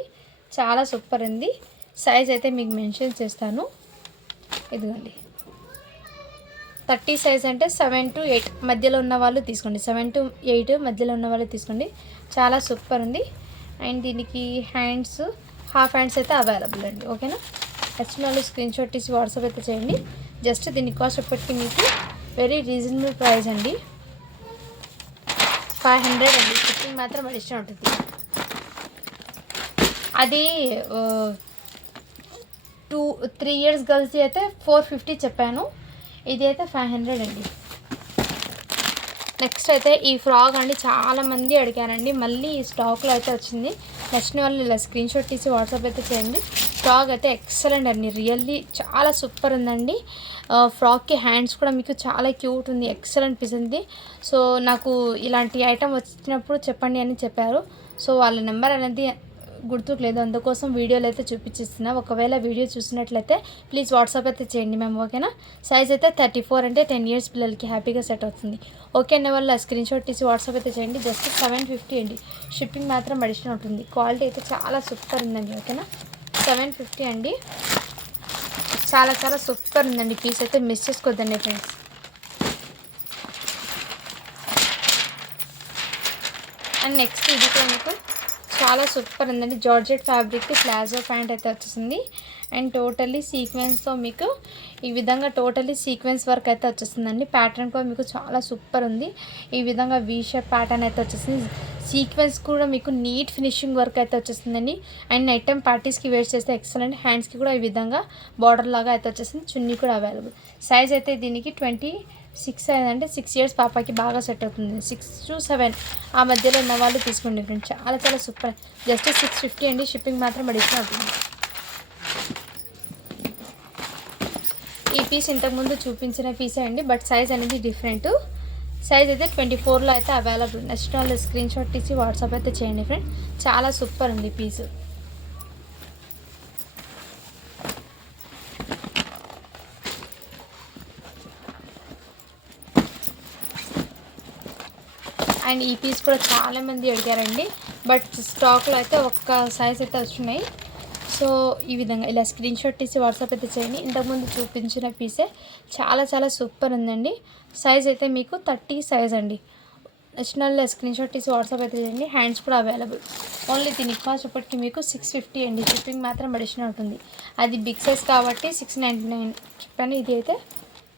చాలా సూపర్ ఉంది. సైజ్ అయితే మీకు మెన్షన్ చేస్తాను. ఇదిగోండి 30 సైజ్ అంటే 7 to 8 మధ్యలో ఉన్న వాళ్ళు తీసుకోండి. 7 to 8 మధ్యలో ఉన్న వాళ్ళు తీసుకోండి. చాలా సూపర్ ఉంది. అండ్ దీనికి హ్యాండ్స్ హాఫ్ హ్యాండ్స్ అయితే అవైలబుల్ అండి. ఓకేనా, నచ్చిన వాళ్ళు స్క్రీన్ షాట్ తీసి వాట్సాప్ అయితే చేయండి. జస్ట్ దీని కాస్ట్ ఎప్పటికీ మీకు వెరీ రీజనబుల్ ప్రైస్ అండి. 500 అండి. షిప్పింగ్ మాత్రం అడిషనల్ ఉంటుంది. అది 2-3 ఇయర్స్ గర్ల్స్ది అయితే 450 చెప్పాను. ఇది అయితే 500 అండి. నెక్స్ట్ అయితే ఈ ఫ్రాక్ అండి, చాలామంది అడిగారండి. మళ్ళీ ఈ స్టాక్లో అయితే వచ్చింది. నచ్చిన వాళ్ళు ఇలా స్క్రీన్ షాట్ తీసి వాట్సాప్ అయితే చేయండి. ఫ్రాక్ అయితే ఎక్సలెంట్ అండి. రియల్లీ చాలా సూపర్ ఉందండి. ఫ్రాక్కి హ్యాండ్స్ కూడా మీకు చాలా క్యూట్ ఉంది. ఎక్సలెంట్ పీస్ ఉంది. సో నాకు ఇలాంటి ఐటమ్ వచ్చినప్పుడు చెప్పండి అని చెప్పారు. సో వాళ్ళ నెంబర్ అనేది గుర్తుకు లేదు, అందుకోసం వీడియోలు అయితే చూపించిస్తున్నా. ఒకవేళ వీడియో చూసినట్లయితే ప్లీజ్ వాట్సాప్ అయితే చేయండి మ్యామ్. ఓకేనా, సైజ్ అయితే 34 అంటే 10 ఇయర్స్ పిల్లలకి హ్యాపీగా సెట్ అవుతుంది. ఓకే అనే వాళ్ళు స్క్రీన్ షాట్ తీసి వాట్సాప్ అయితే చేయండి. జస్ట్ 750 అండి. షిప్పింగ్ మాత్రం అడిషనల్ ఉంటుంది. క్వాలిటీ అయితే చాలా సూపర్ ఉందండి. ఓకేనా, 750 అండి. చాలా చాలా సూపర్ ఉందండి. పీస్ అయితే మిస్ చేసుకోవద్దండి ఫ్రెండ్స్. అండ్ నెక్స్ట్ ఇది కూడా మీకు చాలా సూపర్ ఉందండి. జార్జెట్ ఫ్యాబ్రిక్కి ప్లాజో ప్యాంట్ అయితే వచ్చేసింది. అండ్ టోటల్లీ సీక్వెన్స్తో మీకు ఈ విధంగా టోటల్లీ సీక్వెన్స్ వర్క్ అయితే వచ్చేస్తుందండి. ప్యాటర్న్ కూడా మీకు చాలా సూపర్ ఉంది. ఈ విధంగా వీ షేప్ ప్యాటర్న్ అయితే వచ్చేసింది. సీక్వెన్స్ కూడా మీకు నీట్ ఫినిషింగ్ వర్క్ అయితే వచ్చేస్తుందండి. అండ్ నైట్ టైం పార్టీస్కి వేర్ చేస్తే ఎక్సలెంట్. హ్యాండ్స్కి కూడా ఈ విధంగా బార్డర్ లాగా అయితే వచ్చేసింది. చున్నీ కూడా అవైలబుల్. సైజ్ అయితే దీనికి 26 సైజ్ అంటే 6 ఇయర్స్ పాపకి బాగా సెట్ అవుతుంది. 6 to 7 ఆ మధ్యలో ఉన్న వాళ్ళు తీసుకోండి ఫ్రెండ్స్. చాలా చాలా సూపర్. జస్ట్ 650 అండి. షిప్పింగ్ మాత్రం అడిషనల్ అవుతుంది. ఈ పీస్ ఇంతకుముందు చూపించిన పీసే అండి, బట్ సైజ్ అనేది డిఫరెంట్. సైజ్ అయితే 24లో అయితే అవైలబుల్. నెక్స్ట్ వాళ్ళు స్క్రీన్ షాట్ తీసి వాట్సాప్ అయితే చేయండి ఫ్రెండ్. చాలా సూపర్ ఉంది పీస్. అండ్ ఈ పీస్ కూడా చాలామంది అడిగారండి, బట్ స్టాక్లో అయితే ఒక్క సైజ్ అయితే వచ్చినాయి. సో ఈ విధంగా ఇలా స్క్రీన్ షాట్ తీసి వాట్సాప్ అయితే చేయండి. ఇంతకుముందు చూపించిన పీసే చాలా చాలా సూపర్ ఉందండి. సైజ్ అయితే మీకు 30 సైజ్ అండి. నేషనల్ స్క్రీన్ షాట్ తీసి వాట్సాప్ అయితే చేయండి. హ్యాండ్స్ కూడా అవైలబుల్. ఓన్లీ దీని కాస్ట్ ఇప్పటికి మీకు 650 అండి. షిప్పింగ్ మాత్రం అడిషనల్ ఉంటుంది. అది బిగ్ సైజ్ కాబట్టి 699 చెప్పాను. ఇది అయితే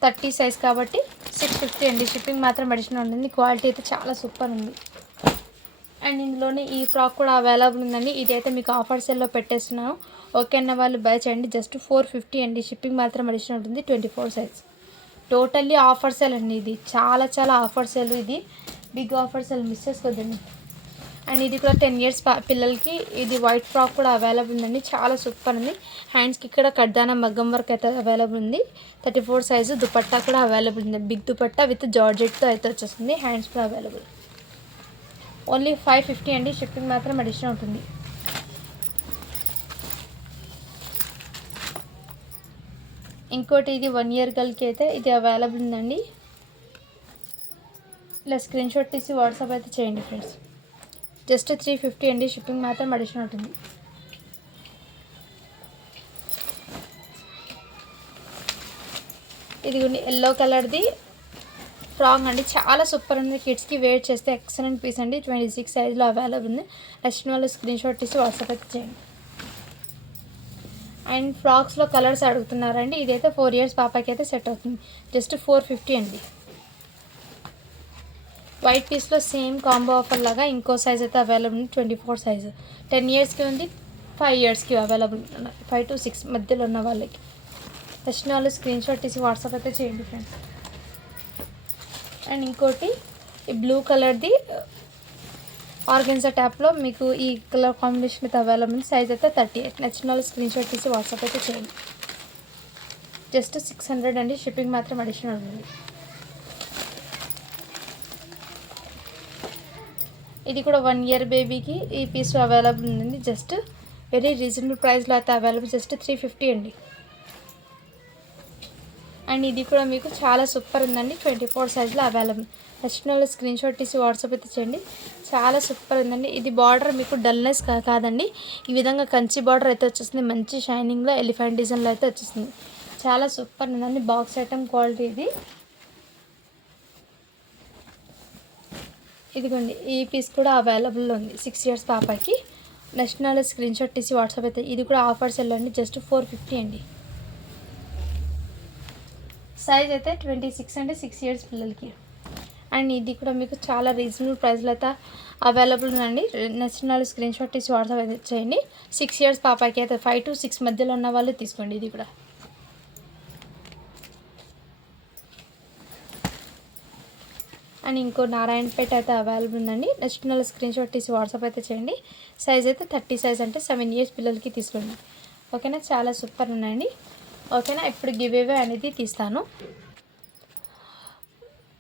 30 సైజ్ కాబట్టి 650 అండి. షిప్పింగ్ మాత్రం అడిషనల్ ఉంటుంది. క్వాలిటీ అయితే చాలా సూపర్ ఉంది. అండ్ ఇందులోనే ఈ ఫ్రాక్ కూడా అవైలబుల్ ఉందండి. ఇదైతే మీకు ఆఫర్ సేల్లో పెట్టేస్తున్నాను. ఓకే అన్న వాళ్ళు బై చేయండి. జస్ట్ 450 అండి. షిప్పింగ్ మాత్రం అడిషనల్ ఉంటుంది. 24 సైజ్. టోటల్లీ ఆఫర్ సేల్ అండి. ఇది చాలా చాలా ఆఫర్ సేల్. ఇది బిగ్ ఆఫర్ సేల్, మిస్ చేసుకోవద్దండి. అండ్ ఇది కూడా 10 ఇయర్స్ పిల్లలకి ఇది వైట్ ఫ్రాక్ కూడా అవైలబుల్ ఉందండి. చాలా సూపర్ ఉంది. హ్యాండ్స్కి ఇక్కడ కడ్దానా మగ్గం వర్క్ అయితే అవైలబుల్ ఉంది. 34 సైజు. దుపట్టా కూడా అవైలబుల్ ఉంది. బిగ్ దుపట్టా విత్ జార్జెట్తో అయితే వచ్చేస్తుంది. హ్యాండ్స్ కూడా అవైలబుల్. ఓన్లీ 550 అండి. షిప్పింగ్ మాత్రం అడిషనల్ ఉంటుంది. ఇంకోటి ఇది 1 ఇయర్ గర్ల్కి అయితే ఇది అవైలబుల్ ఉందండి. ఇలా స్క్రీన్ షాట్ తీసి వాట్సాప్ అయితే చేయండి ఫ్రెండ్స్. జస్ట్ 350 అండి. షిప్పింగ్ మాత్రం అడిషనల్ ఉంటుంది. ఇది ఎల్లో కలర్ది ఫ్రాక్ అండి. చాలా సూపర్ ఉంది. కిడ్స్కి వేర్ చేస్తే ఎక్సలెంట్ పీస్ అండి. 26 సైజ్లో అవైలబుల్ ఉంది. నచ్చిన వాళ్ళు స్క్రీన్ షాట్ తీసి వాట్సాప్ అయితే చేయండి. అండ్ ఫ్రాక్స్లో కలర్స్ అడుగుతున్నారండి. ఇదైతే 4 ఇయర్స్ పాపకి అయితే సెట్ అవుతుంది. జస్ట్ 450 అండి. వైట్ పీస్లో సేమ్ కాంబో ఆఫర్ లాగా ఇంకో సైజ్ అయితే అవైలబుల్ ఉంది. 24 సైజు. 10 ఇయర్స్కి ఉంది, 5 ఇయర్స్కి అవైలబుల్. 5 to 6 మధ్యలో ఉన్న వాళ్ళకి నచ్చిన వాళ్ళు స్క్రీన్ షాట్ తీసి వాట్సాప్ అయితే చేయండి ఫ్రెండ్స్. అండ్ ఇంకోటి ఈ బ్లూ కలర్ది ఆర్గెన్జా ట్యాప్లో మీకు ఈ కలర్ కాంబినేషన్ అయితే అవైలబుల్ ఉంది. సైజ్ అయితే 38. నచ్చిన వాళ్ళు స్క్రీన్ షాట్ తీసి వాట్సాప్ అయితే చేయండి. జస్ట్ 600 అండి. షిప్పింగ్ మాత్రం అడిషనల్ ఉంది. ఇది కూడా 1 ఇయర్ బేబీకి ఈ పీస్ అవైలబుల్ ఉంది. జస్ట్ వెరీ రీజనబుల్ ప్రైస్లో అయితే అవైలబుల్. జస్ట్ 350 అండి. అండ్ ఇది కూడా మీకు చాలా సూపర్ ఉందండి. 24 సైజ్లో అవైలబుల్. నచ్చిన వాళ్ళు స్క్రీన్ షాట్ తీసి వాట్సాప్ అయితే చేయండి. చాలా సూపర్ ఉందండి. ఇది బార్డర్ మీకు డల్నెస్ కాదండి. ఈ విధంగా కంచి బార్డర్ అయితే వచ్చేస్తుంది. మంచి షైనింగ్లో ఎలిఫెంట్ డిజైన్లో అయితే వచ్చేస్తుంది. చాలా సూపర్ ఉందండి. బాక్స్ ఐటమ్ క్వాలిటీ ఇది. ఇదిగోండి ఈ పీస్ కూడా అవైలబుల్ ఉంది. 6 ఇయర్స్ పాపకి. నచ్చిన వాళ్ళు స్క్రీన్ షాట్ తీసి వాట్సాప్ అయితే. ఇది కూడా ఆఫర్స్ వెళ్ళండి. జస్ట్ 450 అండి. సైజ్ అయితే 26 అంటే 6 ఇయర్స్ పిల్లలకి. అండ్ ఇది కూడా మీకు చాలా రీజనబుల్ ప్రైస్లో అయితే అవైలబుల్ ఉందండి. నచ్చిన వాళ్ళు స్క్రీన్ షాట్ తీసి వాట్సాప్ అయితే చేయండి. 6 ఇయర్స్ పాపకి అయితే 5 to 6 మధ్యలో ఉన్న వాళ్ళు తీసుకోండి. ఇది కూడా అండ్ ఇంకో నారాయణపేట అయితే అవైలబుల్ ఉందండి. నచ్చిన వాళ్ళు స్క్రీన్ షాట్ తీసి వాట్సాప్ అయితే చేయండి. సైజ్ అయితే 30 సైజ్ అంటే 7 ఇయర్స్ పిల్లలకి తీసుకోండి. ఓకేనా, చాలా సూపర్ ఉన్నాయండి. ఓకేనా, ఇప్పుడు గివ్ అవే అనేది తీస్తాను.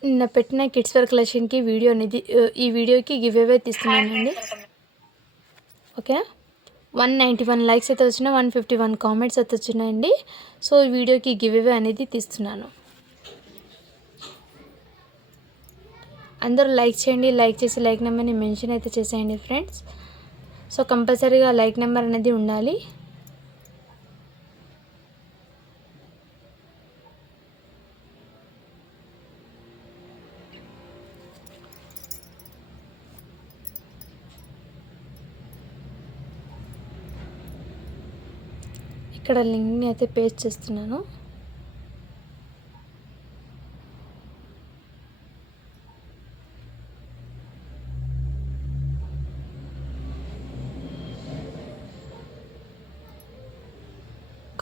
నిన్న పెట్టిన కిడ్స్ వేర్ కలెక్షన్కి వీడియో అనేది ఈ వీడియోకి గివ్ అవే తీస్తున్నానండి. ఓకేనా, 191 లైక్స్ అయితే వచ్చినాయి, 151 కామెంట్స్ అయితే వచ్చినాయండి. సో ఈ వీడియోకి గివ్ అవే అనేది తీస్తున్నాను. అందరూ లైక్ చేయండి. లైక్ చేసి లైక్ నెంబర్ని మెన్షన్ అయితే చేసేయండి ఫ్రెండ్స్. సో కంపల్సరీగా లైక్ నెంబర్ అనేది ఉండాలి. ఇక్కడ లింక్ని అయితే పేస్ట్ చేస్తున్నాను.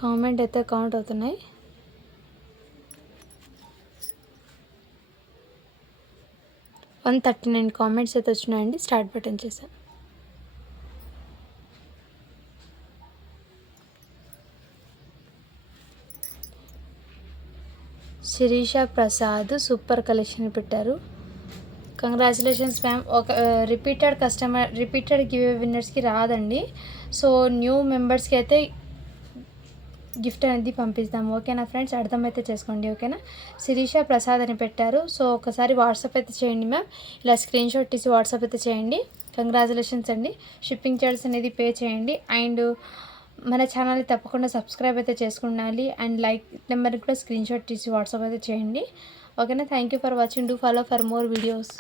కామెంట్ అయితే కౌంట్ అవుతున్నాయి. వన్ 139 కామెంట్స్ అయితే వచ్చినాయండి. స్టార్ట్ బటన్ చేశాను. శిరీష ప్రసాద్ సూపర్ కలెక్షన్ పెట్టారు. Congratulations ma'am. ఒక రిపీటెడ్ గివ్ విన్నర్స్కి రాదండి. సో న్యూ మెంబర్స్కి అయితే గిఫ్ట్ అనేది పంపిస్తాము. ఓకేనా ఫ్రెండ్స్, అర్థమైతే చేసుకోండి. ఓకేనా, శిరీష ప్రసాద్ అని పెట్టారు. సో ఒకసారి వాట్సాప్ అయితే చేయండి మ్యామ్. ఇలా స్క్రీన్ షాట్ తీసి వాట్సాప్ అయితే చేయండి. కంగ్రాచులేషన్స్ అండి. షిప్పింగ్ చార్జెస్ అనేది పే చేయండి. అండ్ మన ఛానల్ని తప్పకుండా సబ్స్క్రైబ్ అయితే చేసుకుండాలి. అండ్ లైక్ నెంబర్కి కూడా స్క్రీన్ షాట్ తీసి వాట్సాప్ అయితే చేయండి. ఓకేనా, thank you for watching. Do follow for more videos.